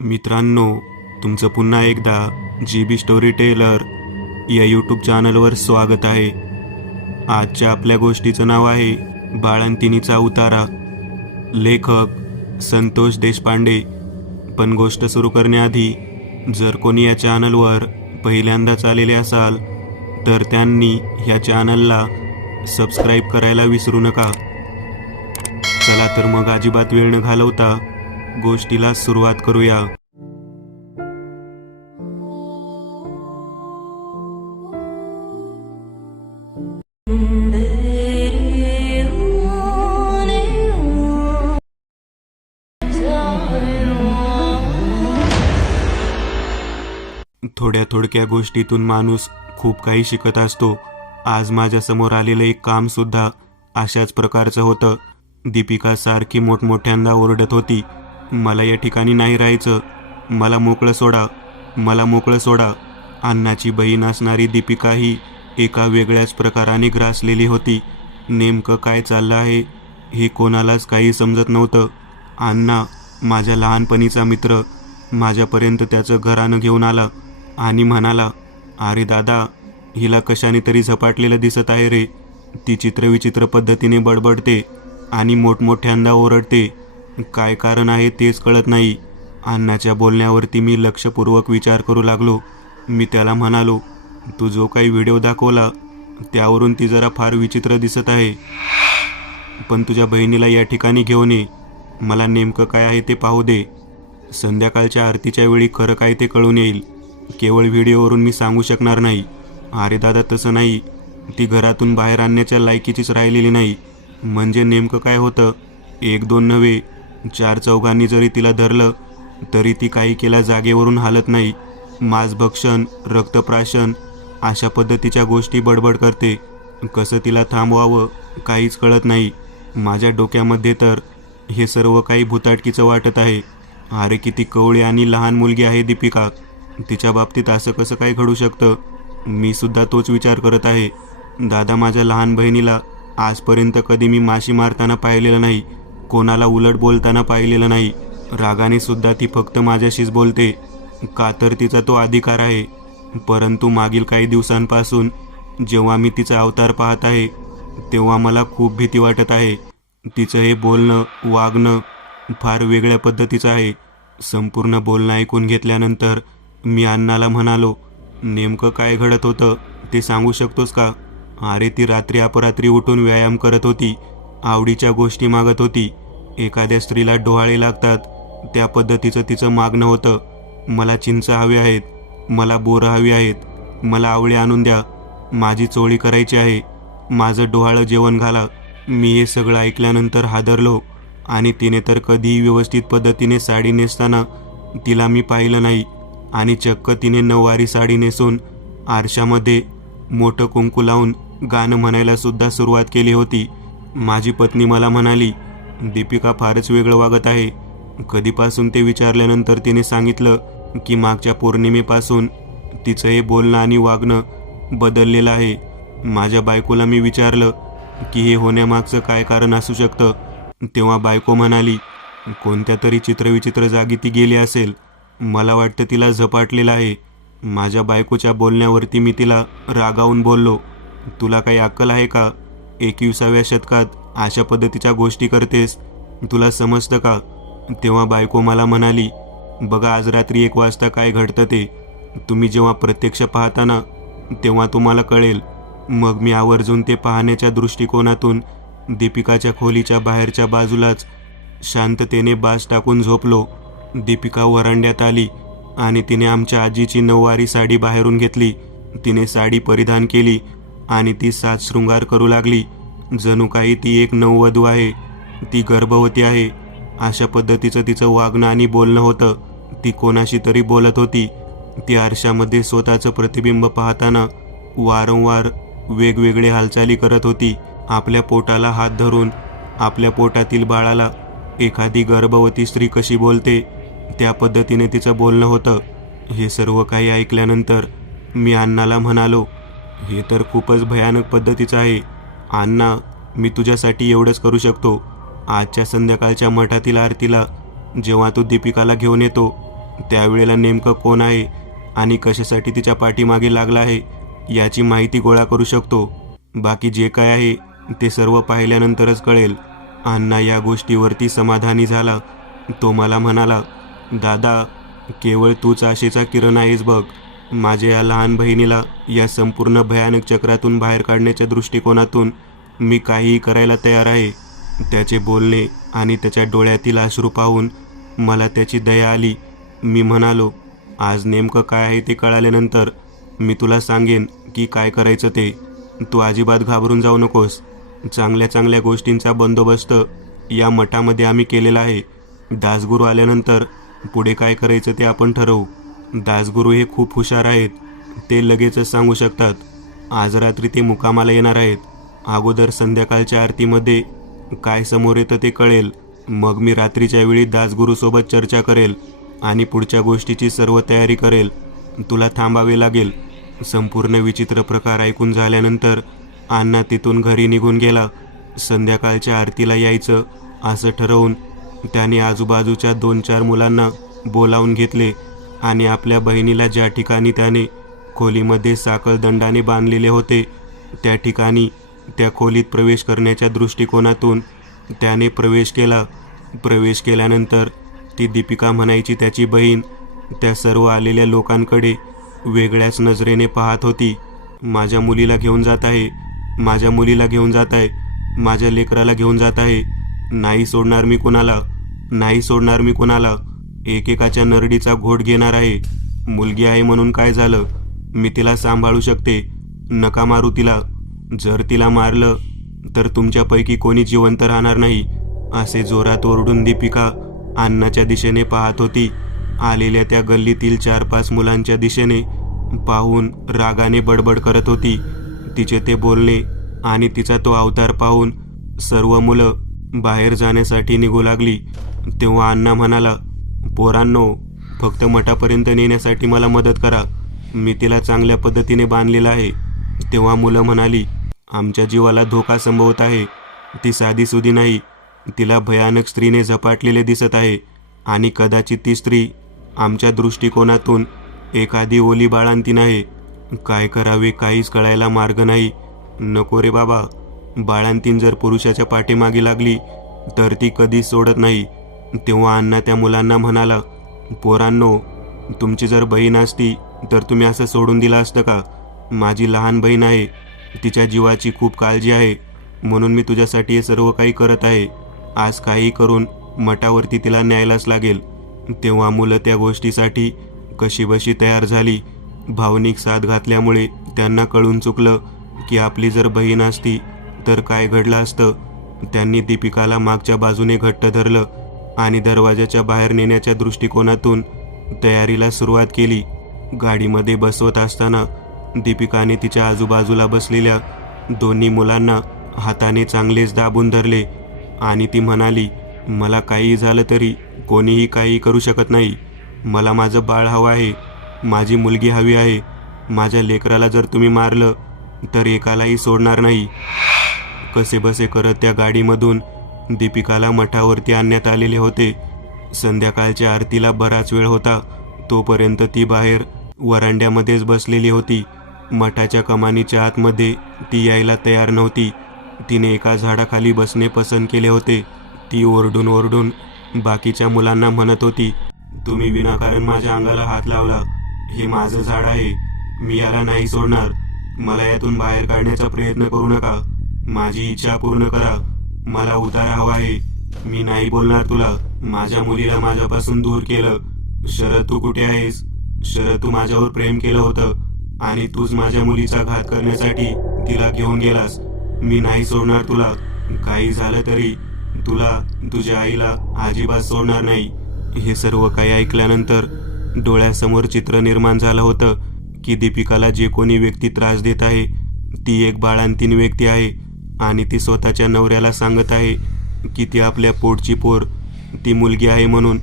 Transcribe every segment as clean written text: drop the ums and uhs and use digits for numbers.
मित्रांनो, तुमचं पुन्हा एकदा GB स्टोरी टेलर या यूट्यूब चॅनलवर स्वागत आहे. आजच्या आपल्या गोष्टीचं नाव आहे बाळंतिणीचा उतारा. लेखक संतोष देशपांडे. पण गोष्ट सुरू करण्याआधी जर कोणी या चॅनलवर पहिल्यांदाच आलेले असाल तर त्यांनी ह्या चॅनलला सबस्क्राईब करायला विसरू नका. चला तर मग अजिबात वेळ न घालवता गोष्टीला सुरुवात करूया. थोड्या गोष्टीतून माणूस खूप काही शिकत असतो. आज माझ्यासमोर आलेलं एक काम सुद्धा अशाच प्रकारचं होतं. दीपिका सारखी मोठमोठ्यांदा ओरडत होती, मला या ठिकाणी नाही राहायचं, मला मोकळं सोडा, मला मोकळं सोडा. अण्णाची बहीण असणारी दीपिका ही एका वेगळ्याच प्रकाराने ग्रासलेली होती. नेमकं काय चाललं आहे हे कोणालाच काही समजत नव्हतं. अण्णा, माझ्या लहानपणीचा मित्र, माझ्यापर्यंत त्याचं घराणं घेऊन आला आणि म्हणाला, अरे दादा, हिला कशाने तरी झपाटलेलं दिसत आहे रे. ती चित्रविचित्र पद्धतीने बडबडते आणि मोठमोठ्यांदा ओरडते. काय कारण आहे तेच कळत नाही. अण्णाच्या बोलण्यावरती मी लक्षपूर्वक विचार करू लागलो. मी त्याला म्हणालो, तू जो काही व्हिडिओ दाखवला त्यावरून ती जरा फार विचित्र दिसत आहे. पण तुझ्या बहिणीला या ठिकाणी घेऊन ये, मला नेमकं काय आहे ते पाहू दे. संध्याकाळच्या आरतीच्या वेळी खरं काय ते कळून येईल. केवळ व्हिडिओवरून मी सांगू शकणार नाही. अरे दादा, तसं नाही. ती घरातून बाहेर आणण्याच्या लायकीचीच राहिलेली नाही. म्हणजे नेमकं काय होतं? 1-2 नव्हे, 4 चौघांनी जरी तिला धरलं तरी ती काही केल्या जागेवरून हालत नाही. मांसभक्षण, रक्तप्राशन अशा पद्धतीच्या गोष्टी बडबड करते. कसं तिला थांबवावं काहीच कळत नाही. माझ्या डोक्यामध्ये तर हे सर्व काही भुताटकीचं वाटत आहे. अरे किती कवळी आणि लहान मुलगी आहे दीपिका. तिच्या बाबतीत असं कसं काय घडू शकतं? मी सुद्धा तोच विचार करत आहे. दादा, माझ्या लहान बहिणीला आजपर्यंत कधी मी माशी मारताना पाहिलेलं नाही, कोणाला उलट बोलताना पाहिलेलं नाही. रागाने सुद्धा ती फक्त माझ्याशीच बोलते, का तर तिचा तो अधिकार आहे. परंतु मागील काही दिवसांपासून जेव्हा मी तिचा अवतार पाहत आहे तेव्हा मला खूप भीती वाटत आहे. तिचं हे बोलणं, वागणं फार वेगळ्या पद्धतीचं आहे. संपूर्ण बोलणं ऐकून घेतल्यानंतर मी अण्णाला म्हणालो, नेमकं काय घडत होतं ते सांगू शकतोस का? अरे ती रात्री अपरात्री उठून व्यायाम करत होती, आवडीच्या गोष्टी मागत होती. एखाद्या स्त्रीला डोहाळे लागतात त्या पद्धतीचं तिचं मागणं होतं. मला चिंच हवे आहेत, मला बोरं हवी आहेत, मला आवळे आणून द्या, माझी चोळी करायची आहे, माझं डोहाळं जेवण घाला. मी हे सगळं ऐकल्यानंतर हादरलो. आणि तिने तर कधीही व्यवस्थित पद्धतीने साडी नेसताना तिला मी पाहिलं नाही. आणि चक्क तिने नऊवारी साडी नेसून आरशामध्ये मोठं कुंकू लावून गाणं म्हणायला सुद्धा सुरुवात केली होती. माझी पत्नी मला म्हणाली, दीपिका फारच वेगळं वागत आहे. कधीपासून ते विचारल्यानंतर तिने सांगितलं की मागच्या पौर्णिमेपासून तिचं हे बोलणं आणि वागणं बदललेलं आहे. माझ्या बायकोला मी विचारलं की हे होण्यामागचं काय कारण असू शकतं. तेव्हा बायको म्हणाली, कोणत्या तरी चित्रविचित्र जागी ती गेली असेल. मला वाटतं तिला झपाटलेलं आहे. माझ्या बायकोच्या बोलण्यावरती मी तिला रागावून बोललो, तुला काही अक्कल आहे का? 21व्या शतकात अशा पद्धतीच्या गोष्टी करतेस, तुला समजतं का? तेव्हा बायको मला म्हणाली, बघा, आज रात्री 1 वाजता काय घडतं ते तुम्ही जेव्हा प्रत्यक्ष पाहता ना तेव्हा तुम्हाला कळेल. मग मी आवर्जून ते पाहण्याच्या दृष्टिकोनातून दीपिकाच्या खोलीच्या बाहेरच्या बाजूलाच शांततेने बाज टाकून झोपलो. दीपिका वरांड्यात आली आणि तिने आमच्या आजीची नऊवारी साडी बाहेरून घेतली. तिने साडी परिधान केली आणि ती साज शृंगार करू लागली. जणू काही ती एक नववधू आहे, ती गर्भवती आहे अशा पद्धतीचं तिचं वागणं आणि बोलणं होतं. ती कोणाशी तरी बोलत होती. ती आरशामध्ये स्वतःचं प्रतिबिंब पाहताना वारंवार वेगवेगळे हालचाली करत होती. आपल्या पोटाला हात धरून आपल्या पोटातील बाळाला एखादी गर्भवती स्त्री कशी बोलते त्या पद्धतीने तिचं बोलणं होतं. हे सर्व काही ऐकल्यानंतर मी अण्णाला म्हणालो, हे तर खूपच भयानक पद्धतीचं आहे. अण्णा, मी तुझ्यासाठी एवढंच करू शकतो. आजच्या संध्याकाळच्या मठातील आरतीला जेव्हा तू दीपिकाला घेऊन येतो त्यावेळेला नेमकं कोण आहे आणि कशासाठी तिच्या पाठीमागे लागला आहे याची माहिती गोळा करू शकतो. बाकी जे काय आहे ते सर्व पाहिल्यानंतरच कळेल. अण्णा या गोष्टीवरती समाधानी झाला. तो मला म्हणाला, दादा, केवळ तूच आशेचा किरण आहेस बघ. माझ्या या लहान बहिणीला या संपूर्ण भयानक चक्रातून बाहेर काढण्याच्या दृष्टिकोनातून मी काहीही करायला तयार आहे. त्याचे बोलणे आणि त्याच्या डोळ्यातील अश्रू पाहून मला त्याची दया आली. मी म्हणालो, आज नेमकं काय आहे ते कळाल्यानंतर मी तुला सांगेन की काय करायचं ते. तू अजिबात घाबरून जाऊ नकोस. चांगल्या चांगल्या गोष्टींचा बंदोबस्त या मठामध्ये आम्ही केलेला आहे. दासगुरू आल्यानंतर पुढे काय करायचं ते आपण ठरवू. दासगुरू हे खूप हुशार आहेत. ते लगेचच सांगू शकतात. आज रात्री ते मुकामाला येणार आहेत. अगोदर संध्याकाळच्या आरतीमध्ये काय समोर येतं ते कळेल. मग मी रात्रीच्या वेळी दासगुरूसोबत चर्चा करेल आणि पुढच्या गोष्टीची सर्व तयारी करेल. तुला थांबावे लागेल. संपूर्ण विचित्र प्रकार ऐकून झाल्यानंतर अण्णा तिथून घरी निघून गेला. संध्याकाळच्या आरतीला यायचं असं ठरवून त्याने आजूबाजूच्या 2-4 मुलांना बोलावून घेतले आणि आपल्या बहिणीला ज्या ठिकाणी त्याने खोलीमध्ये साखळदंडाने बांधलेले होते त्या ठिकाणी त्या खोलीत प्रवेश करण्याच्या दृष्टिकोनातून त्याने प्रवेश केला. प्रवेश केल्यानंतर ती दीपिका म्हणायची त्याची बहीण त्या सर्व आलेल्या लोकांकडे वेगळ्याच नजरेने पाहत होती. माझ्या मुलीला घेऊन जात आहे, माझ्या मुलीला घेऊन जात आहे, माझ्या लेकराला घेऊन जात आहे. नाही सोडणार मी कोणाला, नाही सोडणार मी कोणाला. एकेकाच्या नरडीचा घोट घेणार आहे. मुलगी आहे म्हणून काय झालं, मी तिला सांभाळू शकते. नका मारू तिला. जर तिला मारलं तर तुमच्यापैकी कोणी जिवंत राहणार नाही. असे जोरात ओरडून दीपिका अण्णाच्या दिशेने पाहत होती. आलेल्या त्या गल्लीतील 4-5 मुलांच्या दिशेने पाहून रागाने बडबड करत होती. तिचे ते बोलणे आणि तिचा तो अवतार पाहून सर्व मुलं बाहेर जाण्यासाठी निघू लागली. तेव्हा अण्णा म्हणाला, पोरांनो, फक्त मठापर्यंत नेण्यासाठी मला मदत करा. मी तिला चांगल्या पद्धतीने बांधलेलं आहे. तेव्हा मुलं म्हणाली, आमच्या जीवाला धोका संभवत आहे. ती साधीसुधी नाही. तिला भयानक स्त्रीने झपाटलेले दिसत आहे आणि कदाचित ती स्त्री आमच्या दृष्टिकोनातून एखादी ओली बाळंतीण आहे. काय करावे काहीच कळायला मार्ग नाही. नको रे बाबा. बाळंतीण जर पुरुषाच्या पाठीमागे लागली तर ती कधीच सोडत नाही. तेव्हा अण्णा त्या मुलांना म्हणाला, पोरांनो, तुमची जर बहीण असती तर तुम्ही असं सोडून दिलं असतं का? माझी लहान बहीण आहे. तिच्या जीवाची खूप काळजी आहे. म्हणून मी तुझ्यासाठी हे सर्व काही करत आहे. आज काही करून मठावरती तिला न्यायलाच लागेल. तेव्हा मुलं त्या गोष्टीसाठी कशीबशी तयार झाली. भावनिक साथ घातल्यामुळे त्यांना कळून चुकलं की आपली जर बहीण असती तर काय घडलं असतं. त्यांनी दीपिकाला मागच्या बाजूने घट्ट धरलं आणि दरवाजाच्या बाहेर नेण्याच्या दृष्टिकोनातून तयारीला सुरुवात केली. गाडीमध्ये बसवत असताना दीपिकाने तिच्या आजूबाजूला बसलेल्या दोन्ही मुलांना हाताने चांगलेच दाबून धरले आणि ती म्हणाली, मला काही झालं तरी कोणीही काही करू शकत नाही. मला माझं बाळ हवं आहे. माझी मुलगी हवी आहे. माझ्या लेकराला जर तुम्ही मारलं तर एकालाही सोडणार नाही. कसेबसे करत त्या गाडीमधून दीपिकाला मठावरती आणण्यात आलेले होते. संध्याकाळच्या आरतीला बराच वेळ होता. तोपर्यंत ती बाहेर वरांड्यामध्येच बसलेली होती. मठाच्या कमानीच्या आतमध्ये ती यायला तयार नव्हती. तिने एका झाडाखाली बसणे पसंत केले होते. ती ओरडून ओरडून बाकीच्या मुलांना म्हणत होती, तुम्ही विनाकारण माझ्या अंगाला हात लावला. हे माझं झाड आहे. मी याला नाही सोडणार. मला यातून बाहेर काढण्याचा प्रयत्न करू नका. माझी इच्छा पूर्ण करा. मला उतारा हवा आहे. मी नाही बोलणार तुला. माझ्या मुलीला माझ्यापासून दूर केलं. शरद, तू कुठे आहेस? शरद, तू माझ्यावर प्रेम केलं होतं आणि तूच माझ्या मुलीचा घात करण्यासाठी तिला घेऊन गेलास. मी नाही सोडणार तुला. काही झालं तरी तुला, तुझ्या आईला अजिबात सोडणार नाही. हे सर्व काही ऐकल्यानंतर डोळ्यासमोर चित्र निर्माण झालं होतं की दीपिकाला जे कोणी व्यक्ती त्रास देत आहे ती एक बाळंतीण व्यक्ती आहे आणि ती स्वतःच्या नवऱ्याला सांगत आहे की ती आपल्या पोटची पोर, ती मुलगी आहे म्हणून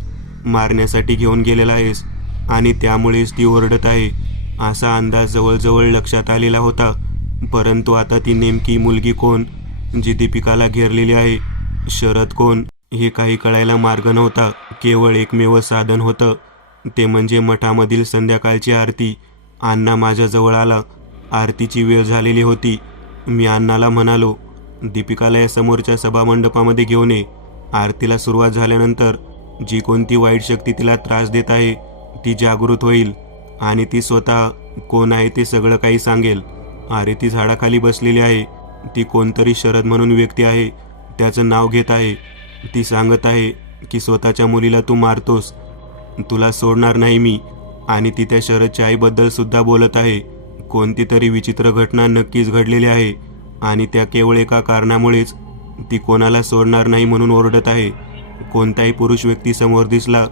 मारण्यासाठी घेऊन गेलेला आहेस आणि त्यामुळेच ती ओरडत आहे. असा अंदाज जवळजवळ लक्षात आलेला होता. परंतु आता ती नेमकी मुलगी कोण जी दीपिकाला घेरलेली आहे, शरद कोण, हे काही कळायला मार्ग नव्हता. केवळ एकमेव साधन होतं ते म्हणजे मठामधील संध्याकाळची आरती. अण्णा माझ्याजवळ आला. आरतीची वेळ झालेली होती. मी अण्णाला म्हणालो, दीपिकाला या समोरच्या सभामंडपामध्ये घेऊन ये. आरतीला सुरुवात झाल्यानंतर जी कोणती वाईट शक्ती तिला त्रास देत आहे ती जागृत होईल आणि ती स्वतः कोण आहे ते सगळं काही सांगेल. अरे ती झाडाखाली बसलेली आहे. ती कोणतरी शरद म्हणून व्यक्ती आहे, त्याचं नाव घेत आहे. ती सांगत आहे की स्वतःच्या मुलीला तू मारतोस, तुला सोडणार नाही मी. आणि ती त्या शरदच्या आईबद्दल सुद्धा बोलत आहे. कोणती तरी विचित्र घटना नक्कीच घडलेली आहे आणि त्या केवळ एका कारणामुळेच ती कोणाला सोडणार नाही म्हणून ओरडत आहे. कोणताही पुरुष व्यक्ती समोर दिसला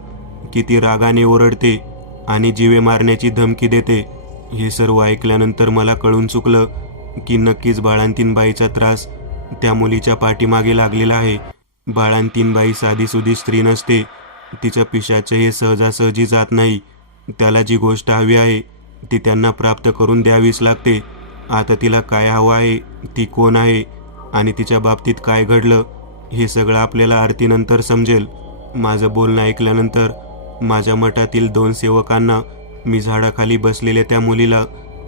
की ती रागाने ओरडते आणि जीवे मारण्याची धमकी देते. हे सर्व ऐकल्यानंतर मला कळून चुकलं की नक्कीच बाळंतीणबाईचा त्रास त्या मुलीच्या पाठीमागे लागलेला आहे. बाळंतीणबाई साधीसुधी स्त्री नसते. तिचं पिशाचं हे सहजासहजी जात नाही. त्याला जी गोष्ट हवी आहे ती त्यांना प्राप्त करून द्यावीच लागते. आता तिला काय हवं आहे, ती कोण आहे आणि तिच्या बाबतीत काय घडलं हे सगळं आपल्याला आरतीनंतर समजेल. माझं बोलणं ऐकल्यानंतर माझ्या मठातील 2 सेवकांना मी झाडाखाली बसलेल्या त्या मुलीला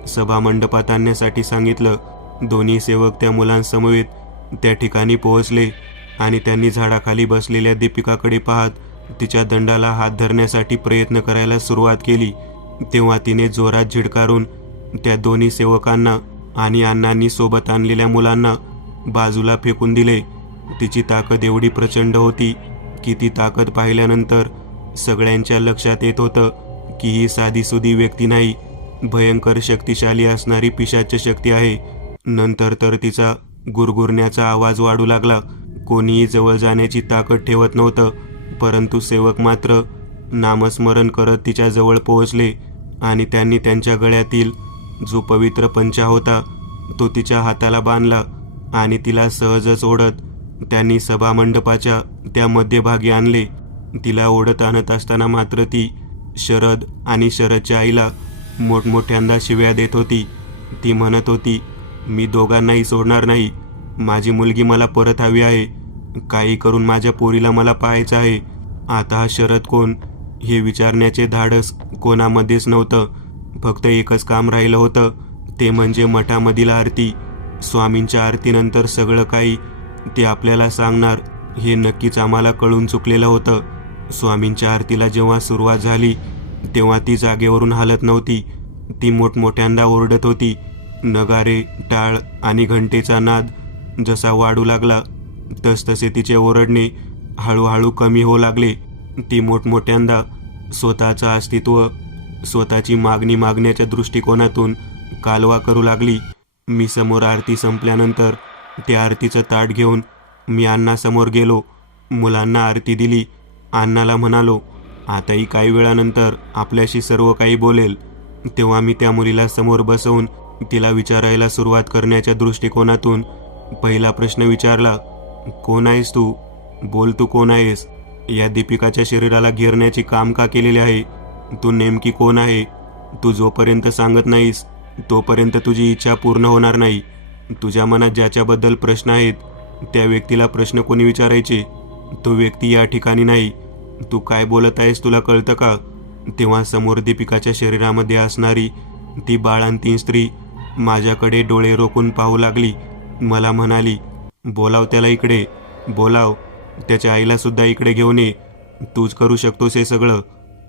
सभामंडपात आणण्यासाठी सांगितलं. दोन्ही सेवक त्या मुलांसमवेत त्या ठिकाणी पोहोचले आणि त्यांनी झाडाखाली बसलेल्या दीपिकाकडे पाहत तिच्या दंडाला हात धरण्यासाठी प्रयत्न करायला सुरुवात केली. तेव्हा तिने जोरात झिडकारून त्या दोन्ही सेवकांना आणि अण्णांनी सोबत आणलेल्या मुलांना बाजूला फेकून दिले. तिची ताकद एवढी प्रचंड होती की ती ताकद पाहिल्यानंतर सगळ्यांच्या लक्षात येत होतं की ही साधीसुधी व्यक्ती नाही, भयंकर शक्तिशाली असणारी पिशाच्य शक्ती आहे. नंतर तर तिचा गुरगुरण्याचा आवाज वाढू लागला. कोणीही जवळ जाण्याची ताकद ठेवत नव्हतं, परंतु सेवक मात्र नामस्मरण करत तिच्या जवळ पोहोचले आणि त्यांनी त्यांच्या गळ्यातील जो पवित्र पंचा होता तो तिच्या हाताला बांधला आणि तिला सहजच ओढत त्यांनी सभामंडपाच्या त्या मध्यभागी आणले. तिला ओढत आणत असताना मात्र ती शरद आणि शरदच्या आईला मोठमोठ्यांदा शिव्या देत होती. ती म्हणत होती, मी दोघांनाही सोडणार नाही. माझी मुलगी मला परत हवी आहे. काही करून माझ्या पोरीला मला पाहायचं आहे. आता हा शरद कोण हे विचारण्याचे धाडस कोणामध्येच नव्हतं. फक्त एकच काम राहिलं होतं, ते म्हणजे मठामधील आरती. स्वामींच्या आरतीनंतर सगळं काही ते आपल्याला सांगणार हे नक्कीच आम्हाला कळून चुकलेलं होतं. स्वामींच्या आरतीला जेव्हा सुरुवात झाली तेव्हा ती जागेवरून हलत नव्हती. ती मोठमोठ्यांदा ओरडत होती. नगारे, टाळ आणि घंटेचा नाद जसा वाढू लागला तसतसे तिचे ओरडणे हळूहळू कमी होऊ लागले. ती मोठमोठ्यांदा स्वतःचं अस्तित्व, स्वतःची मागणी मागण्याच्या दृष्टिकोनातून कालवा करू लागली. मी समोर आरती संपल्यानंतर ते आरतीचं ताट घेऊन मी अण्णासमोर गेलो. मुलांना आरती दिली. अण्णाला म्हणालो, आताही काही वेळानंतर आपल्याशी सर्व काही बोलेल. तेव्हा मी त्या मुलीला समोर बसवून तिला विचारायला सुरुवात करण्याच्या दृष्टिकोनातून पहिला प्रश्न विचारला, कोण आहेस तू? बोल, तू कोण आहेस? या दीपिकाच्या शरीराला घेरण्याची काम का केलेले आहे? तू नेमकी कोण आहे? तू जोपर्यंत सांगत नाहीस तोपर्यंत तुझी इच्छा पूर्ण होणार नाही. तुझ्या मनात ज्याच्याबद्दल प्रश्न आहेत त्या व्यक्तीला प्रश्न कोणी विचारायचे? तो व्यक्ती या ठिकाणी नाही. तू काय बोलत आहेस तुला कळतं का? तेव्हा समोर दीपिकाच्या शरीरामध्ये असणारी ती बाळंतीण स्त्री माझ्याकडे डोळे रोखून पाहू लागली. मला म्हणाली, बोलाव त्याला इकडे, बोलाव. त्याच्या आईला सुद्धा इकडे घेऊन ये. तूच करू शकतोस हे सगळं.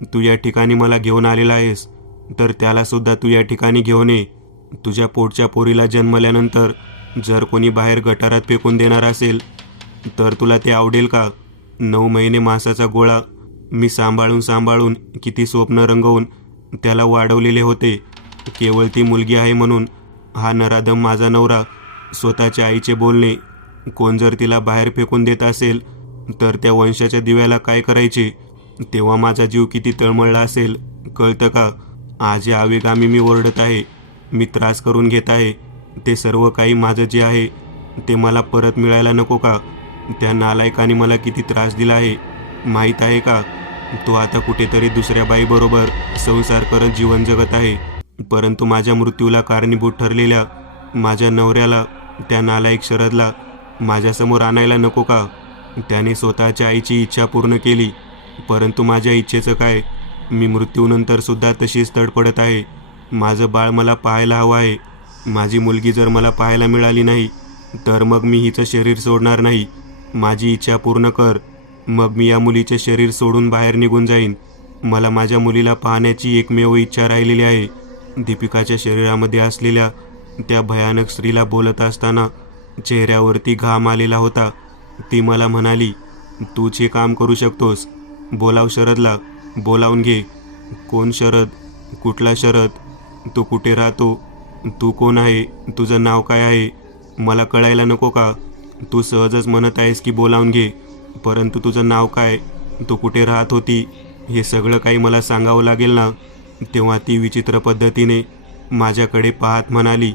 तू या ठिकाणी मला घेऊन आलेला आहेस तर त्याला सुद्धा तू या ठिकाणी घेऊन ये. तुझ्या पोटच्या पोरीला जन्मल्यानंतर जर कोणी बाहेर गटारात फेकून देणार असेल तर तुला ते आवडेल का? 9 महिने मांसाचा गोळा मी सांभाळून किती स्वप्न रंगवून त्याला वाढवलेले होते. केवळ ती मुलगी आहे म्हणून हा नराधम माझा नवरा स्वतःच्या आईचे बोलणे, कोण जर तिला बाहेर फेकून देत असेल तर त्या वंशाच्या दिव्याला काय करायचे? तेव्हा माझा जीव किती तळमळला असेल कळतं का? आज या आवेगामी मी ओरडत आहे, मी त्रास करून घेत आहे. ते सर्व काही माझं जे आहे ते मला परत मिळायला नको का? त्या नालायकाने मला किती त्रास दिला आहे माहीत आहे का? तो आता कुठेतरी दुसऱ्या बाईबरोबर संसार करत जीवन जगत आहे. परंतु माझ्या मृत्यूला कारणीभूत ठरलेल्या माझ्या नवऱ्याला, त्या नालायक शरदला माझ्यासमोर आणायला नको का? त्याने स्वतःच्या आईची इच्छा पूर्ण केली, परंतु माझ्या इच्छेचं काय? मी मृत्यूनंतर सुद्धा तशीच तडफडत आहे. माझं बाळ मला पाहायला हवं आहे. माझी मुलगी जर मला पाहायला मिळाली नाही तर मग मी हिचं शरीर सोडणार नाही. माझी इच्छा पूर्ण कर, मग मी या मुलीचे शरीर सोडून बाहेर निघून जाईन. मला माझ्या मुलीला पाहण्याची एकमेव इच्छा राहिलेली आहे. दीपिकाच्या शरीरामध्ये असलेल्या त्या भयानक स्त्रीला बोलत असताना चेहऱ्यावरती घाम आलेला होता. ती मला म्हणाली, तूच हे काम करू शकतोस. बोलाव शरदला, बोलावून घे. कोण शरद? कुठला शरद? तू कुठे राहतो? तू कोण आहे? तुझं नाव काय आहे? मला कळायला नको का? तू सहजच म्हणत आहेस की बोलावून घे, परंतु तुझं नाव काय? तू कुठे राहत होती? हे सगळं काही मला सांगावं लागेल ना. तेव्हा ती विचित्र पद्धतीने माझ्याकडे पाहत म्हणाली,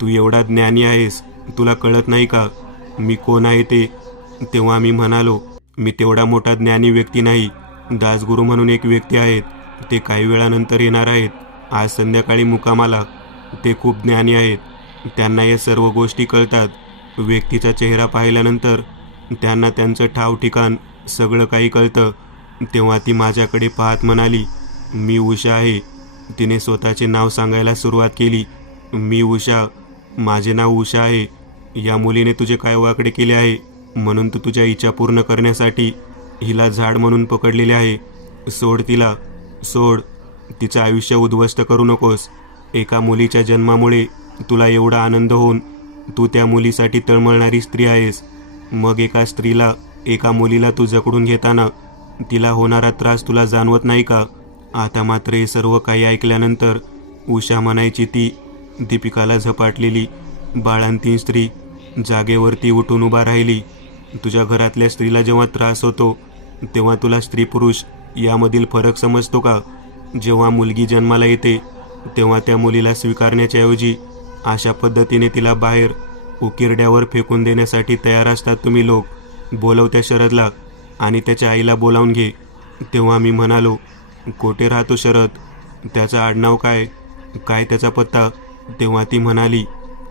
तू एवढा ज्ञानी आहेस, तुला कळत नाही का मी कोण आहे ते? तेव्हा मी म्हणालो, मी तेवढा मोठा ज्ञानी व्यक्ती नाही. दासगुरू म्हणून एक व्यक्ती आहेत, ते काही वेळानंतर येणार आहेत. आज संध्याकाळी मुक्कामाला. ते खूप ज्ञानी आहेत. त्यांना या सर्व गोष्टी कळतात. व्यक्तीचा चेहरा पाहिल्यानंतर त्यांना त्यांचं ठाव ठिकाण सगळं काही कळतं. तेव्हा ती माझ्याकडे पाहत म्हणाली, मी उषा आहे. तिने स्वतःचे नाव सांगायला सुरुवात केली. मी उषा, माझे नाव उषा आहे. या मुलीने तुझे काय वाकडे केले आहे म्हणून तू तुझ्या इच्छा पूर्ण करण्यासाठी हिला झाड म्हणून पकडलेले आहे. सोड तिला, सोड. तिचं आयुष्य उद्ध्वस्त करू नकोस. एका मुलीच्या जन्मामुळे तुला एवढा आनंद होऊन तू त्या मुलीसाठी तळमळणारी स्त्री आहेस. मग एका मुलीला तू जकडून घेताना तिला होणारा त्रास तुला जाणवत नाही का? आता मात्र हे सर्व काही ऐकल्यानंतर उषा म्हणायची ती दीपिकाला झपाटलेली बाळंतीण स्त्री जागेवरती उठून उभा राहिली. तुझ्या घरातल्या स्त्रीला जेव्हा त्रास होतो तेव्हा तुला स्त्री पुरुष यामधील फरक समजतो का? जेव्हा मुलगी जन्माला येते तेव्हा त्या मुलीला स्वीकारण्याच्या ऐवजी अशा पद्धतीने तिला बाहेर उकिरड्यावर फेकून देण्यासाठी तयार असतात तुम्ही लोक. बोलव त्या शरदला आणि त्याच्या आईला बोलावून घे. तेव्हा मी म्हणालो, कोठे राहतो शरद? त्याचं आडनाव काय? काय त्याचा पत्ता? तेव्हा ती म्हणाली,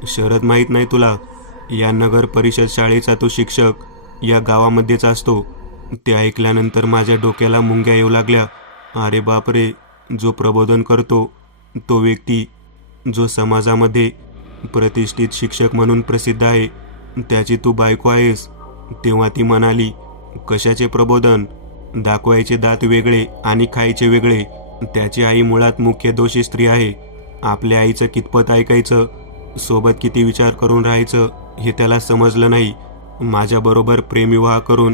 शरद माहीत नाही तुला? या नगर परिषद शाळेचा तो शिक्षक या गावामध्येच असतो. ते ऐकल्यानंतर माझ्या डोक्याला मुंग्या येऊ लागल्या. अरे बापरे, जो प्रबोधन करतो तो व्यक्ती, जो समाजामध्ये प्रतिष्ठित शिक्षक म्हणून प्रसिद्ध आहे, त्याची तू बायको आहेस. तेव्हा ती म्हणाली, कशाचे प्रबोधन? दाखवायचे दात वेगळे आणि खायचे वेगळे. त्याची आई मुळात मुख्य दोषी स्त्री आहे. आपल्या आईचं कितपत ऐकायचं, सोबत किती विचार करून राहायचं हे त्याला समजलं नाही. माझ्याबरोबर प्रेमविवाह करून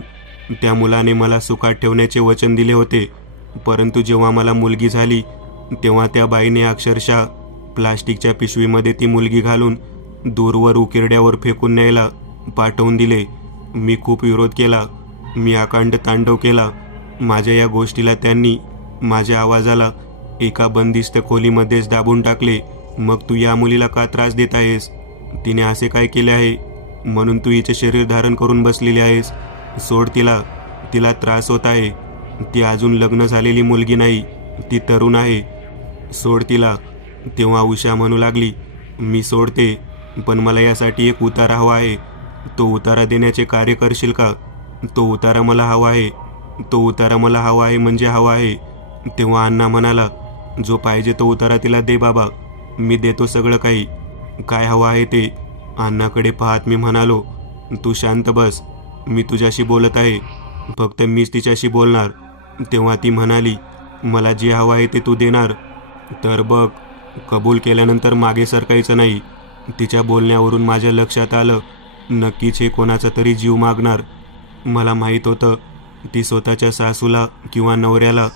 त्या मुलाने मला सुखात ठेवण्याचे वचन दिले होते, परंतु जेव्हा मला मुलगी झाली तेव्हा त्या बाईने अक्षरशः प्लास्टिकच्या पिशवीमध्ये ती मुलगी घालून दूरवर उकिरड्यावर फेकून न्यायला पाठवून दिले. मी खूप विरोध केला. मी अकांड तांडव केला. माझ्या या गोष्टीला त्यांनी, माझ्या आवाजाला एका बंदिस्त खोलीमध्येच दाबून टाकले. मग तू या मुलीला का त्रास देत आहेस? तिने असे काय केले आहे म्हणून तू हिचे शरीर धारण करून बसलेली आहेस? सोड तिला. तिला त्रास होत आहे. ती अजून लग्न झालेली मुलगी नाही, ती तरुण आहे. सोड तिला. तेव्हा उषा म्हणू लागली, मी सोडते, पण मला यासाठी एक उतारा हवा आहे. तो उतारा देण्याचे कार्य करशील का? तो उतारा मला हवा आहे. तो उतारा मला हवा आहे म्हणजे हवा आहे. तेव्हा अण्णा म्हणाला, जो पाहिजे तो उतारा तिला दे बाबा, मी देतो सगळं काही. काय हवं आहे ते? अण्णाकडे पाहत मी म्हणालो, तू शांत बस, मी तुझ्याशी बोलत आहे, फक्त मीच तिच्याशी बोलणार. तेव्हा ती म्हणाली, मला जे हवं आहे ते तू देणार तर बघ. कबूल केल्यानंतर मागे सरकायचं नाही. तिच्या बोलण्यावरून माझ्या लक्षात आलं, नक्कीच हे कोणाचा तरी जीव मागणार. मला माहीत होतं ती स्वतःच्या सासूला किंवा नवऱ्याला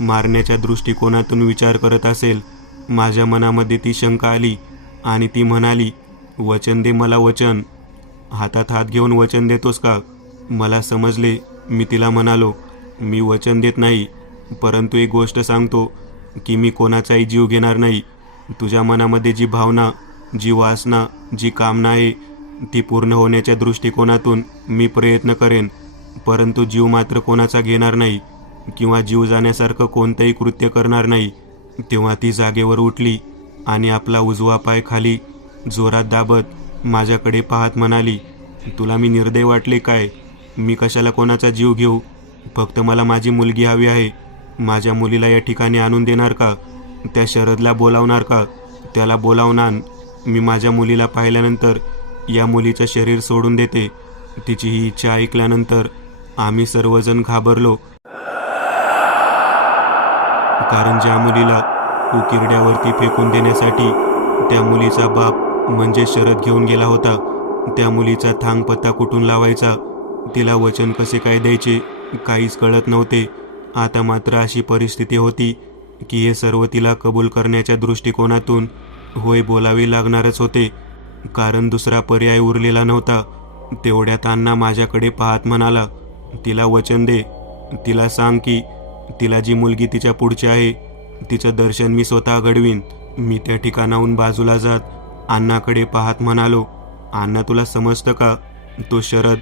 मारण्याच्या दृष्टिकोनातून विचार करत असेल. माझ्या मनामध्ये ती शंका आली आणि ती म्हणाली, वचन दे मला, वचन. हातात हात घेऊन वचन देतोस का? मला समजले. मी तिला म्हणालो, मी वचन देत नाही, परंतु एक गोष्ट सांगतो की मी कोणाचाही जीव घेणार नाही. तुझ्या मनामध्ये जी भावना, जी वासना, जी कामना आहे ती पूर्ण होण्याच्या दृष्टिकोनातून मी प्रयत्न करेन, परंतु जीव मात्र कोणाचा घेणार नाही किंवा जीव जाण्यासारखं कोणतंही कृत्य करणार नाही. तेव्हा ती जागेवर उठली आणि आपला उजवा पाय खाली जोरात दाबत माझ्याकडे पाहत म्हणाली, तुला मी निर्दय वाटले काय? मी कशाला कोणाचा जीव घेऊ? फक्त मला माझी मुलगी हवी आहे. माझ्या मुलीला या ठिकाणी आणून देणार का? त्या शरदला बोलावणार का? त्याला बोलावून आण. मी माझ्या मुलीला पाहिल्यानंतर या मुलीचं शरीर सोडून देते. तिची ही इच्छा ऐकल्यानंतर आम्ही सर्वजण घाबरलो. कारण ज्या मुलीला उकिरड्यावरती फेकून देण्यासाठी त्या मुलीचा बाप म्हणजे शरद घेऊन गेला होता, त्या मुलीचा थांगपत्ता कुठून लावायचा, तिला वचन कसे काय द्यायचे काहीच कळत नव्हते. आता मात्र अशी परिस्थिती होती की हे सर्व तिला कबूल करण्याच्या दृष्टिकोनातून होय बोलावे लागणारच होते, कारण दुसरा पर्याय उरलेला नव्हता. तेवढ्यात अण्णा माझ्याकडे पाहत म्हणाला, तिला वचन दे. तिला सांग की तिला जी मुलगी तिच्या पुढची आहे तिचं दर्शन मी स्वतः घडवीन. मी त्या ठिकाणाहून बाजूला जात अण्णाकडे पाहत म्हणालो, अण्णा तुला समजतं का? तो शरद,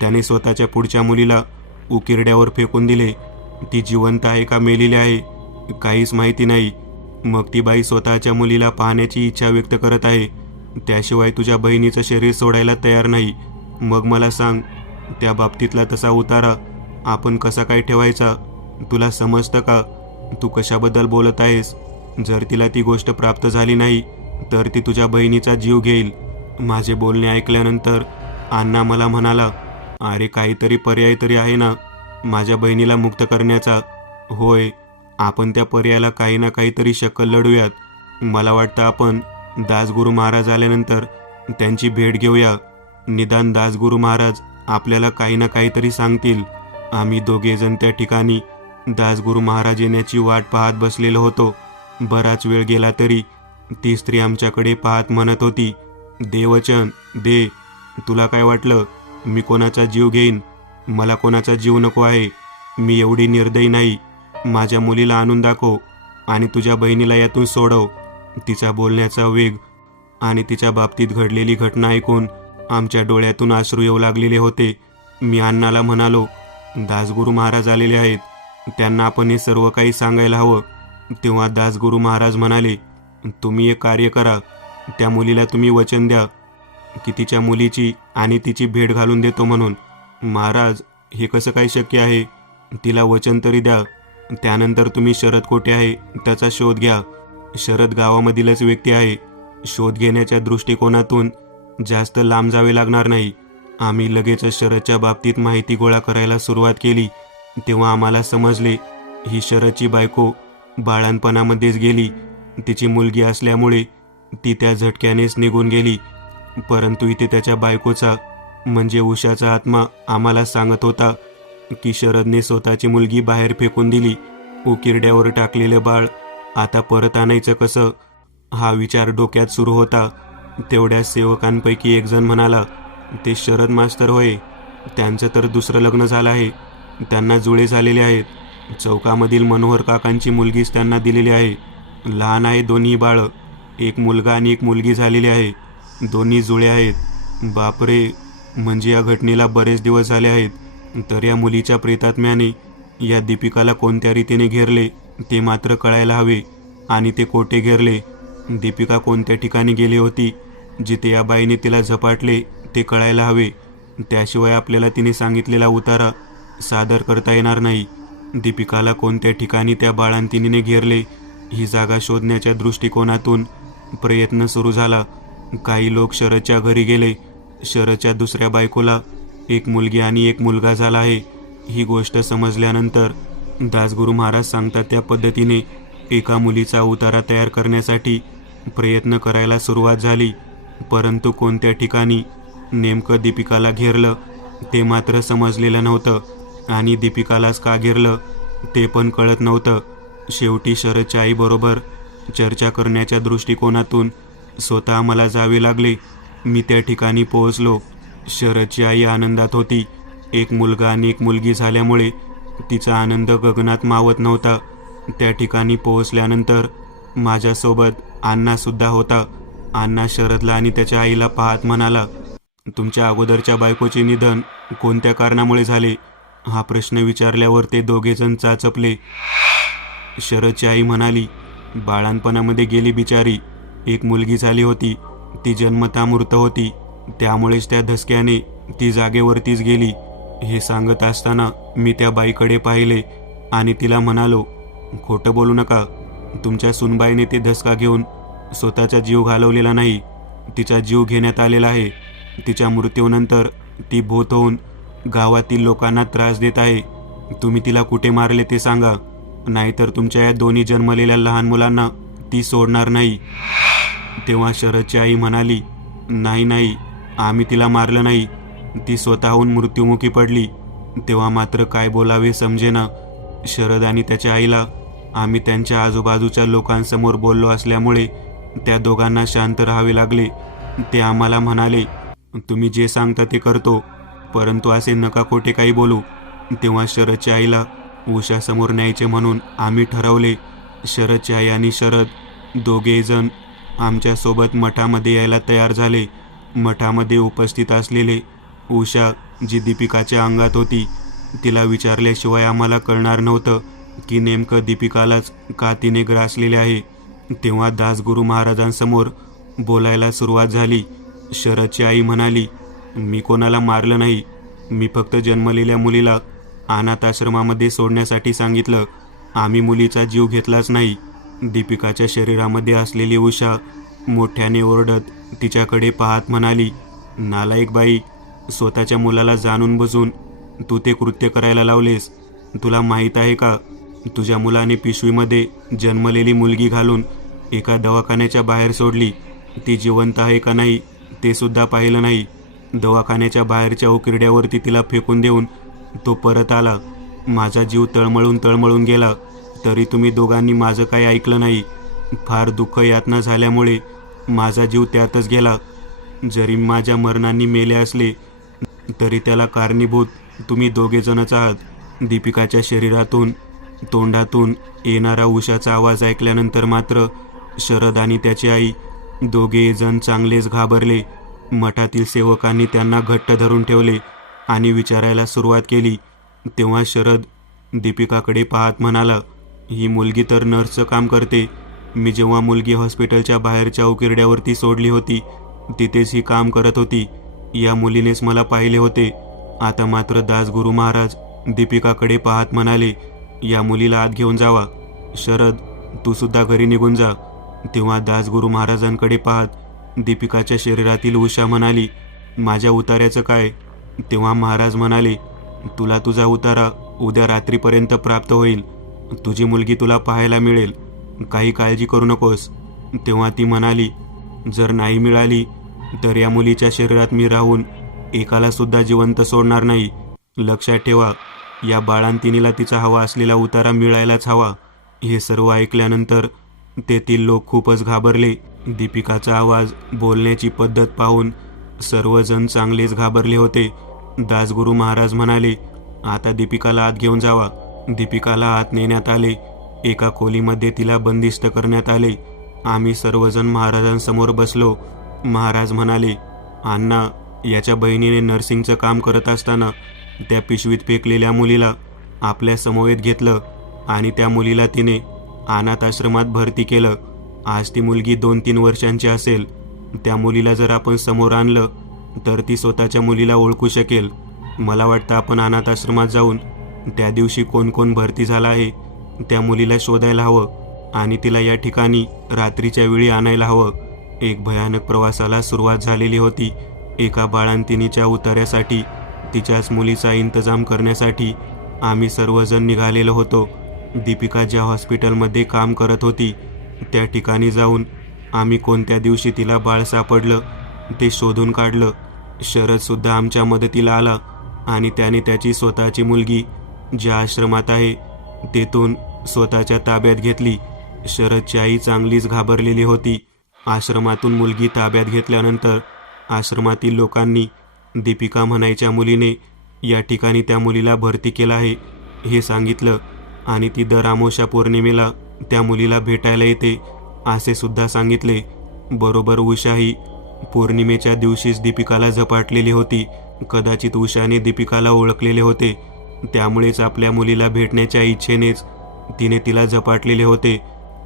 त्याने स्वतःच्या पुढच्या मुलीला उकिरड्यावर फेकून दिले. ती जिवंत आहे का मेलेली आहे काहीच माहिती नाही. मग ती बाई स्वतःच्या मुलीला पाहण्याची इच्छा व्यक्त करत आहे, त्याशिवाय तुझ्या बहिणीचं शरीर सोडायला तयार नाही. मग मला सांग, त्या बाबतीतला तसा उतारा आपण कसा काय ठेवायचा? तुला समजतं का तू कशाबद्दल बोलत आहेस? जर तिला ती गोष्ट प्राप्त झाली नाही तर ती तुझ्या बहिणीचा जीव घेईल. माझे बोलणे ऐकल्यानंतर अण्णा मला म्हणाला, अरे काहीतरी पर्याय तरी आहे ना माझ्या बहिणीला मुक्त करण्याचा? होय, आपण त्या पर्यायाला काही ना काहीतरी शक्कल लढूयात. मला वाटतं आपण दासगुरू महाराज आल्यानंतर त्यांची भेट घेऊया. निदान दासगुरू महाराज आपल्याला काही ना काहीतरी सांगतील. आम्ही दोघेजण त्या ठिकाणी दासगुरू महाराज येण्याची वाट पाहत बसलेलो होतो. बराच वेळ गेला तरी ती स्त्री आमच्याकडे पाहत म्हणत होती, दे वचन दे. तुला काय वाटलं मी कोणाचा जीव घेईन? मला कोणाचा जीव नको आहे. मी एवढी निर्दयी नाही. माझ्या मुलीला आणून दाखव आणि तुझ्या बहिणीला यातून सोडव. तिचा बोलण्याचा वेग आणि तिच्या बाबतीत घडलेली घटना ऐकून आमच्या डोळ्यातून अश्रू येऊ लागलेले होते. मी अण्णाला म्हणालो, दासगुरू महाराज आलेले आहेत, त्यांना आपण हे सर्व काही सांगायला हवं. तेव्हा दासगुरू महाराज म्हणाले, तुम्ही एक कार्य करा, त्या मुलीला तुम्ही वचन द्या की तिच्या मुलीची आणि तिची भेट घालून देतो म्हणून. महाराज, हे कसं काय शक्य आहे? तिला वचन तरी द्या. त्यानंतर तुम्ही शरद कोठे आहे त्याचा शोध घ्या. शरद गावामधीलच व्यक्ती आहे. शोध घेण्याच्या दृष्टिकोनातून जास्त लांब जावे लागणार नाही. आम्ही लगेचच शरदच्या बाबतीत माहिती गोळा करायला सुरुवात केली. तेव्हा आम्हाला समजले, ही शरदची बायको बाळणपणामध्येच गेली. तिची मुलगी असल्यामुळे ती त्या झटक्यानेच निघून गेली. परंतु इथे त्याच्या बायकोचा म्हणजे उषाचा आत्मा आम्हाला सांगत होता की शरदने स्वतःची मुलगी बाहेर फेकून दिली. उकिरड्यावर टाकलेलं बाळ आता परत आणायचं कसं, हा विचार डोक्यात सुरू होता. तेवढ्या सेवकांपैकी एक जण म्हणाला, ते शरद मास्तर होय, त्यांचं तर दुसरं लग्न झालं आहे. त्यांना जुळे झालेले आहेत. चौकामधील मनोहर काकांची मुलगीच त्यांना दिलेली आहे. लहान आहे दोन्ही बाळं. एक मुलगा आणि एक मुलगी झालेली आहे. दोन्ही जुळे आहेत. बापरे, म्हणजे या घटनेला बरेच दिवस झाले आहेत. तर या मुलीच्या प्रेतात्म्याने या दीपिकाला कोणत्या रीतीने घेरले ते मात्र कळायला हवे. आणि ते कोठे घेरले, दीपिका कोणत्या ठिकाणी गेली होती जिथे या बाईने तिला झपाटले ते कळायला हवे. त्याशिवाय आपल्याला तिने सांगितलेला उतारा सादर करता येणार नाही. दीपिकाला कोणत्या ठिकाणी त्या बाळंतिणीने घेरले ही जागा शोधण्याच्या दृष्टिकोनातून प्रयत्न सुरू झाला. काही लोक शरदच्या घरी गेले. शरदच्या दुसऱ्या बायकोला एक मुलगी आणि एक मुलगा झाला आहे. ही गोष्ट समजल्यानंतर दासगुरू महाराज सांगतात त्या पद्धतीने एका मुलीचा उतारा तयार करण्यासाठी प्रयत्न करायला सुरुवात झाली. परंतु कोणत्या ठिकाणी नेमकं दीपिकाला घेरलं ते मात्र समजलेलं नव्हतं आणि दीपिकालाच का घेरलं ते पण कळत नव्हतं. शेवटी शरदच्या आईबरोबर चर्चा करण्याच्या दृष्टिकोनातून स्वतः मला जावे लागले. मी त्या ठिकाणी पोहोचलो. शरदची आई आनंदात होती. एक मुलगा आणि एक मुलगी झाल्यामुळे तिचा आनंद गगनात मावत नव्हता. त्या ठिकाणी पोहोचल्यानंतर माझ्यासोबत अण्णासुद्धा होता. अण्णा शरदला आणि त्याच्या आईला पाहत म्हणाला, तुमच्या अगोदरच्या बायकोचे निधन कोणत्या कारणामुळे झाले? हा प्रश्न विचारल्यावर ते दोघेजण चाचपले. शरदची आई म्हणाली, बाळणपणामध्ये गेली बिचारी. एक मुलगी झाली होती, ती जन्मतः मृत होती, त्यामुळेच त्या धसक्याने ती जागेवरतीच गेली. हे सांगत असताना मी त्या बाईकडे पाहिले. आणि तिला म्हणालो, खोटं बोलू नका. तुमच्या सुनबाईने ते धसका घेऊन स्वतःचा जीव घालवलेला नाही, तिचा जीव घेण्यात आलेला आहे. तिच्या मृत्यूनंतर ती भूत होऊन गावातील लोकांना त्रास देत आहे. तुम्ही तिला कुठे मारले ते सांगा, नाहीतर तुमच्या या दोन्ही जन्मलेल्या लहान मुलांना ती सोडणार नाही. तेव्हा शरदची आई म्हणाली, नाही नाही, आम्ही तिला मारलं नाही, ती स्वतःहून मृत्युमुखी पडली. तेव्हा मात्र काय बोलावे समजेना. शरद आणि त्याच्या आईला आम्ही त्यांच्या आजूबाजूच्या लोकांसमोर बोललो असल्यामुळे त्या दोघांना शांत राहावे लागले. ते आम्हाला म्हणाले, तुम्ही जे सांगता ते करतो, परंतु असे नका खोटे काही बोलू. तेव्हा शरदच्या आईला उषासमोर न्यायचे म्हणून आम्ही ठरवले. शरदची आई आणि शरद दोघेजण आमच्यासोबत मठामध्ये यायला तयार झाले. मठामध्ये उपस्थित असलेले उषा, जी दीपिकाच्या अंगात होती, तिला विचारल्याशिवाय आम्हाला कळणार नव्हतं की नेमकं दीपिकालाच का तिने ग्रासलेले आहे. तेव्हा दासगुरू महाराजांसमोर बोलायला सुरुवात झाली. शरदची आई म्हणाली, मी कोणाला मारलं नाही, मी फक्त जन्मलेल्या मुलीला अनाथ आश्रमामध्ये सोडण्यासाठी सांगितलं. आम्ही मुलीचा जीव घेतलाच नाही. दीपिकाच्या शरीरामध्ये असलेली उषा मोठ्याने ओरडत तिच्याकडे पाहत म्हणाली, नालायक बाई, स्वतःच्या मुलाला जाणून बुजून तू ते कृत्य करायला लावलेस. तुला माहीत आहे का, तुझ्या मुलाने पिशवीमध्ये जन्मलेली मुलगी घालून एका दवाखान्याच्या बाहेर सोडली. ती जिवंत आहे का नाही ते सुद्धा पाहिलं नाही. दवाखान्याच्या बाहेरच्या उकिरड्यावरती तिला फेकून देऊन तो परत आला. माझा जीव तळमळून गेला, तरी तुम्ही दोघांनी माझं काही ऐकलं नाही. फार दुःख यातना झाल्यामुळे माझा जीव त्यातच गेला. जरी माझ्या मरणाने मेले असले तरी त्याला कारणीभूत तुम्ही दोघेजणच आहात. दीपिकाच्या शरीरातून तोंडातून येणारा उषाचा आवाज ऐकल्यानंतर मात्र शरद आणि त्याची आई दोघेजण चांगलेच घाबरले. मठातील सेवकांनी त्यांना घट्ट धरून ठेवले आणि विचारायला सुरुवात केली. तेव्हा शरद दीपिकाकडे पाहत म्हणाला, ही मुलगी तर नर्सचं काम करते. मी जेव्हा मुलगी हॉस्पिटलच्या बाहेरच्या उकिरड्यावरती सोडली होती, तिथेच ही काम करत होती. या मुलीनेच मला पाहिले होते. आता मात्र दासगुरू महाराज दीपिकाकडे पाहत म्हणाले, या मुलीला आत घेऊन जावा. शरद, तू सुद्धा घरी निघून जा. तेव्हा दासगुरू महाराजांकडे पाहत दीपिकाच्या शरीरातील उषा म्हणाली, माझ्या उतार्याचं काय? तेव्हा महाराज म्हणाले, तुला तुझा उतारा उद्या रात्रीपर्यंत प्राप्त होईल. तुझी मुलगी तुला पाहायला मिळेल, काही काळजी करू नकोस. तेव्हा ती म्हणाली, जर नाही मिळाली तर या मुलीच्या शरीरात मी राहून एकाला सुद्धा जिवंत सोडणार नाही. लक्षात ठेवा, या बाळांतिनीला तिचा हवा असलेला उतारा मिळायलाच हवा. हे सर्व ऐकल्यानंतर तेथील लोक खूपच घाबरले. दीपिकाचा आवाज, बोलण्याची पद्धत पाहून सर्वजण चांगलेच घाबरले होते. दासगुरू महाराज म्हणाले, आता दीपिकाला आत घेऊन जावा. दीपिकाला आत नेण्यात आले. एका खोलीमध्ये तिला बंदिस्त करण्यात आले. आम्ही सर्वजण महाराजांसमोर बसलो. महाराज म्हणाले, अण्णा, याच्या बहिणीने नर्सिंगचं काम करत असताना त्या पिशवीत फेकलेल्या मुलीला आपल्या समवेत घेतलं आणि त्या मुलीला तिने अनाथ आश्रमात भरती केलं. आज ती मुलगी 2-3 वर्षांची असेल. त्या मुलीला जर आपण समोर आणलं तर ती स्वतःच्या मुलीला ओळखू शकेल. मला वाटतं आपण अनाथ आश्रमात जाऊन त्या दिवशी कोण कोण भरती झाला आहे त्या मुलीला शोधायला हवं आणि तिला या ठिकाणी रात्रीच्या वेळी आणायला हवं. एक भयानक प्रवासाला सुरुवात झालेली होती. एका बाळंतिणीच्या उतार्यासाठी, तिच्याच मुलीचा इंतजाम करण्यासाठी आम्ही सर्वजण निघालेलो होतो. दीपिका ज्या हॉस्पिटलमध्ये काम करत होती त्या ठिकाणी जाऊन आम्ही कोणत्या दिवशी तिला बाळ सापडलं ते शोधून काढलं. शरदसुद्धा आमच्या मदतीला आला आणि त्याने त्याची स्वतःची मुलगी ज्या आश्रमात आहे तेथून स्वतःच्या ताब्यात घेतली. शरदची आई चांगलीच घाबरलेली होती. आश्रमातून मुलगी ताब्यात घेतल्यानंतर आश्रमातील लोकांनी दीपिका म्हणायच्या मुलीने या ठिकाणी त्या मुलीला भरती केलं आहे हे सांगितलं आणि ती दर अमावस्या पौर्णिमेला त्या मुलीला भेटायला येते असे सुद्धा सांगितले. बरोबर उषा ही पौर्णिमेच्या दिवशीच दीपिकाला झपाटलेली होती. कदाचित उषाने दीपिकाला ओळखलेले होते, त्यामुळेच आपल्या मुलीला भेटण्याच्या इच्छेनेच तिने तिला झपाटलेले होते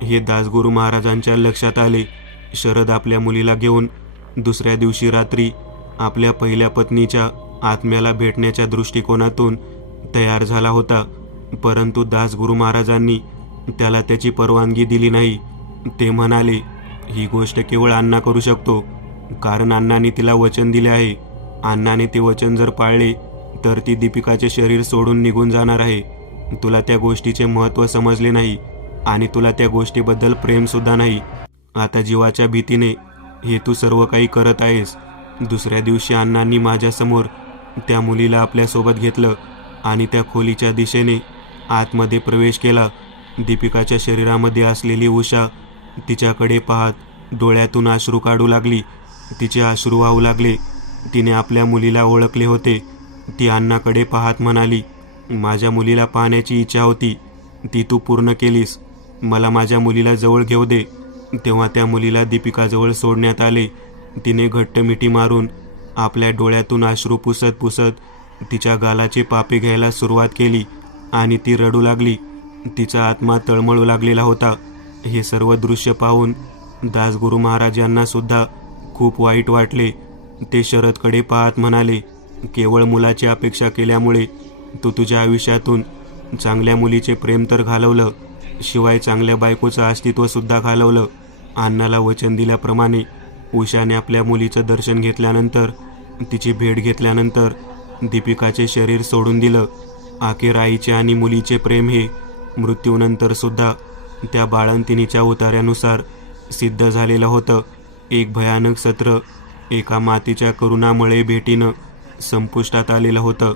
हे दासगुरू महाराजांच्या लक्षात आले. शरद आपल्या मुलीला घेऊन दुसऱ्या दिवशी रात्री आपल्या पहिल्या पत्नीच्या आत्म्याला भेटण्याच्या दृष्टिकोनातून तयार झाला होता. परंतु दासगुरू महाराजांनी त्याला त्याची परवानगी दिली नाही. ते म्हणाले, ही गोष्ट केवळ अण्णा करू शकतो, कारण अण्णाने तिला वचन दिले आहे. अण्णाने ते वचन जर पाळले तर ती दीपिकाचे शरीर सोडून निघून जाणार आहे. तुला त्या गोष्टीचे महत्त्व समजले नाही आणि तुला त्या गोष्टीबद्दल प्रेमसुद्धा नाही. आता जीवाच्या भीतीने हे तू सर्व काही करत आहेस. दुसऱ्या दिवशी अण्णांनी माझ्यासमोर त्या मुलीला आपल्यासोबत घेतलं आणि त्या खोलीच्या दिशेने आतमध्ये प्रवेश केला. दीपिकाच्या शरीरामध्ये असलेली उषा तिच्याकडे पाहत डोळ्यातून अश्रू काढू लागली. तिचे अश्रू वाहू लागले. तिने आपल्या मुलीला ओळखले होते. ती अण्णाकडे पाहत म्हणाली, माझ्या मुलीला पाहण्याची इच्छा होती, ती तू पूर्ण केलीस. मला माझ्या मुलीला जवळ घेऊ दे. तेव्हा त्या मुलीला दीपिकाजवळ सोडण्यात आले. तिने घट्ट मिठी मारून आपल्या डोळ्यातून अश्रू पुसत पुसत तिच्या गालाचे पापे घ्यायला सुरुवात केली आणि ती रडू लागली. तिचा आत्मा तळमळू लागलेला होता. हे सर्व दृश्य पाहून दासगुरू महाराज यांना सुद्धा खूप वाईट वाटले. ते शरदकडे पाहत म्हणाले, केवळ मुलाची अपेक्षा केल्यामुळे तू तुझ्या आयुष्यातून चांगल्या मुलीचे प्रेम तर घालवलं, शिवाय चांगल्या बायकोचं अस्तित्व सुद्धा घालवलं. अण्णाला वचन दिल्याप्रमाणे उषाने आपल्या मुलीचं दर्शन घेतल्यानंतर, तिची भेट घेतल्यानंतर दीपिकाचे शरीर सोडून दिलं. अखेर आईचे आणि मुलीचे प्रेम हे मृत्यूनंतर सुद्धा त्या बाळंतिणीच्या उतार्यानुसार सिद्ध झालेलं होतं. एक भयानक सत्र एका मातीच्या करुणामय भेटीनं संपुष्टात आलेलं होतं.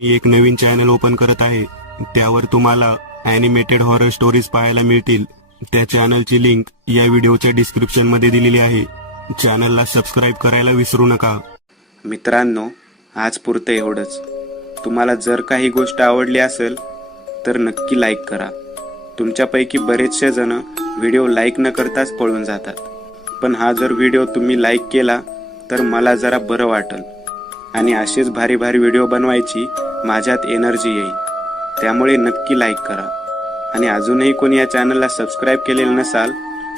मी एक नवीन चॅनल ओपन करत आहे. त्यावर तुम्हाला ॲनिमेटेड हॉरर स्टोरीज पाहायला मिळतील. त्या चॅनलची लिंक या व्हिडिओच्या डिस्क्रिप्शनमध्ये दिलेली आहे. चॅनलला सबस्क्राईब करायला विसरू नका. मित्रांनो, आज पुरतं एवढंच. तुम्हाला जर काही गोष्ट आवडली असेल तर नक्की लाईक करा. तुमच्यापैकी बरेचसे जण व्हिडिओ लाईक न करताच पळून जातात, पण हा जर व्हिडिओ तुम्ही लाईक केला तर मला जरा बरं वाटेल आणि असेच भारी भारी व्हिडिओ बनवायची माझ्यात एनर्जी येईल. त्यामुळे नक्की लाईक करा आणि अजूनही कोणी या चॅनलला सबस्क्राईब केलेलं नसाल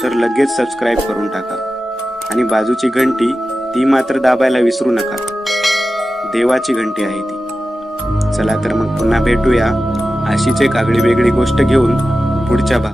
तर लगेच सबस्क्राईब करून टाका आणि बाजूची घंटी ती मात्र दाबायला विसरू नका. देवाची घंटी आहे ती. चला तर मग पुन्हा भेटूया अशीच एक आगळी वेगळी गोष्ट घेऊन पुढच्या भागात.